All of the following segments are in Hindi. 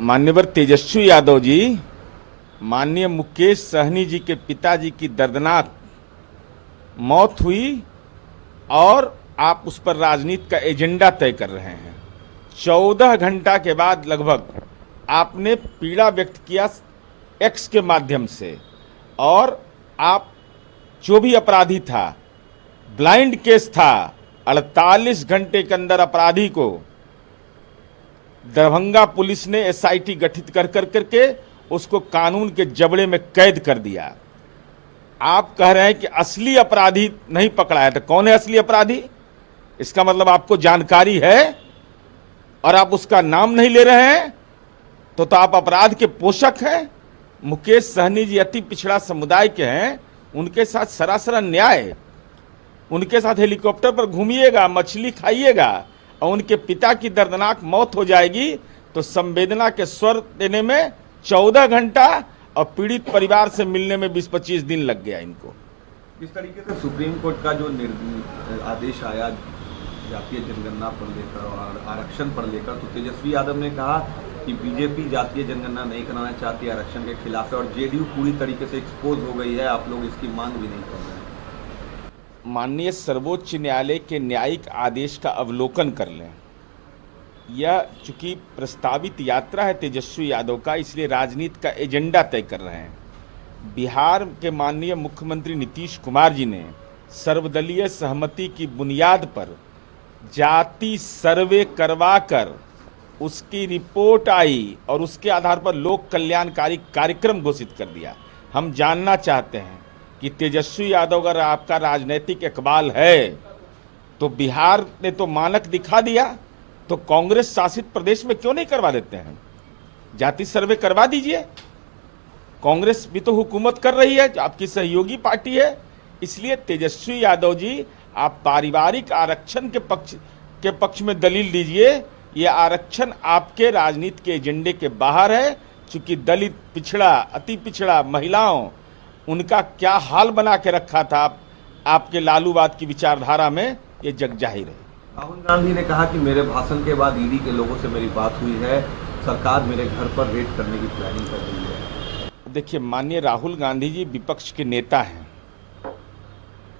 मान्यवर तेजस्वी यादव जी, माननीय मुकेश सहनी जी के पिताजी की दर्दनाक मौत हुई और आप उस पर राजनीति का एजेंडा तय कर रहे हैं। 14 घंटा के बाद लगभग आपने पीड़ा व्यक्त किया एक्स के माध्यम से, और आप जो भी अपराधी था, ब्लाइंड केस था, 48 घंटे के अंदर अपराधी को दरभंगा पुलिस ने एसआईटी गठित कर करके उसको कानून के जबड़े में कैद कर दिया। आप कह रहे हैं कि असली अपराधी नहीं पकड़ा है, तो कौन है असली अपराधी? इसका मतलब आपको जानकारी है और आप उसका नाम नहीं ले रहे हैं, तो आप अपराध के पोषक हैं। मुकेश सहनी जी अति पिछड़ा समुदाय के हैं, उनके साथ सरासर अन्याय है। उनके साथ हेलीकॉप्टर पर घूमिएगा, मछली खाइएगा और उनके पिता की दर्दनाक मौत हो जाएगी तो संवेदना के स्वर देने में 14 घंटा और पीड़ित परिवार से मिलने में 20-25 दिन लग गया इनको। इस तरीके से सुप्रीम कोर्ट का जो आदेश आया जातीय जनगणना पर लेकर और आरक्षण पर लेकर, तो तेजस्वी यादव ने कहा कि बीजेपी जातीय जनगणना नहीं कराना चाहती, आरक्षण के खिलाफ है, और जेडीयू पूरी तरीके से एक्सपोज हो गई है, आप लोग इसकी मांग भी नहीं कर रहे हैं। माननीय सर्वोच्च न्यायालय के न्यायिक आदेश का अवलोकन कर लें। यह चूंकि प्रस्तावित यात्रा है तेजस्वी यादव का, इसलिए राजनीति का एजेंडा तय कर रहे हैं। बिहार के माननीय मुख्यमंत्री नीतीश कुमार जी ने सर्वदलीय सहमति की बुनियाद पर जाति सर्वे करवाकर उसकी रिपोर्ट आई और उसके आधार पर लोक कल्याणकारी कार्यक्रम घोषित कर दिया। हम जानना चाहते हैं कि तेजस्वी यादव अगर आपका राजनीतिक इकबाल है तो बिहार ने तो मानक दिखा दिया, तो कांग्रेस शासित प्रदेश में क्यों नहीं करवा देते हैं? जाति सर्वे करवा दीजिए। कांग्रेस भी तो हुकूमत कर रही है, आपकी सहयोगी पार्टी है। इसलिए तेजस्वी यादव जी, आप पारिवारिक आरक्षण के पक्ष में दलील दीजिए। ये आरक्षण आपके राजनीति के एजेंडे के बाहर है, चूंकि दलित, पिछड़ा, अति पिछड़ा, महिलाओं, उनका क्या हाल बना के रखा था आपके लालूवाद की विचारधारा में, ये जग जाहिर है। राहुल गांधी ने कहा कि मेरे भाषण के बाद ईडी के लोगों से मेरी बात हुई है, सरकार मेरे घर पर रेड करने की प्लानिंग कर रही है। देखिए, माननीय राहुल गांधी जी विपक्ष के नेता हैं,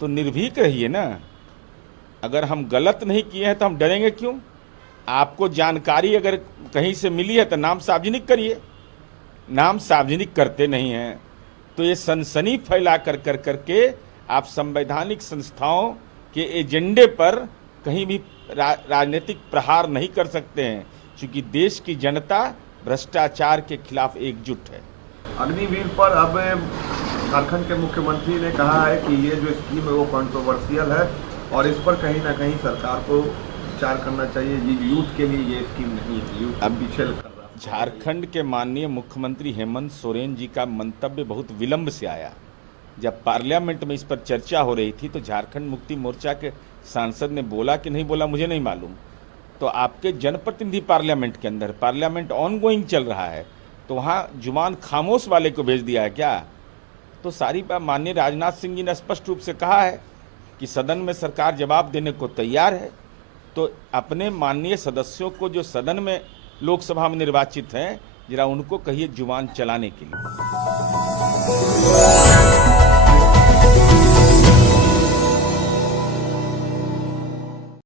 तो निर्भीक रहिए ना। अगर हम गलत नहीं किए हैं तो हम डरेंगे क्यों? आपको जानकारी अगर कहीं से मिली है तो नाम सार्वजनिक करिए। नाम सार्वजनिक करते नहीं हैं तो ये सनसनी फैला करके आप संवैधानिक संस्थाओं के एजेंडे पर कहीं भी राजनीतिक प्रहार नहीं कर सकते हैं, क्योंकि देश की जनता भ्रष्टाचार के खिलाफ एकजुट है। अग्निवीर पर अब झारखंड के मुख्यमंत्री ने कहा है कि ये जो स्कीम है वो कंट्रोवर्शियल है और इस पर कहीं ना कहीं सरकार को विचार करना चाहिए। ये यूथ के लिए ये स्कीम नहीं है, यूथ अब पीछे कर रहा है। झारखंड के माननीय मुख्यमंत्री हेमंत सोरेन जी का मंतव्य बहुत विलंब से आया। जब पार्लियामेंट में इस पर चर्चा हो रही थी तो झारखंड मुक्ति मोर्चा के सांसद ने बोला कि नहीं बोला मुझे नहीं मालूम, तो आपके जनप्रतिनिधि पार्लियामेंट के अंदर, पार्लियामेंट ऑनगोइंग चल रहा है, तो वहाँ जुबान खामोश वाले को भेज दिया है क्या? तो सारी बात माननीय राजनाथ सिंह जी ने स्पष्ट रूप से कहा है कि सदन में सरकार जवाब देने को तैयार है। तो अपने माननीय सदस्यों को जो सदन में लोकसभा में निर्वाचित हैं, जरा उनको कहिए जुबान चलाने के लिए।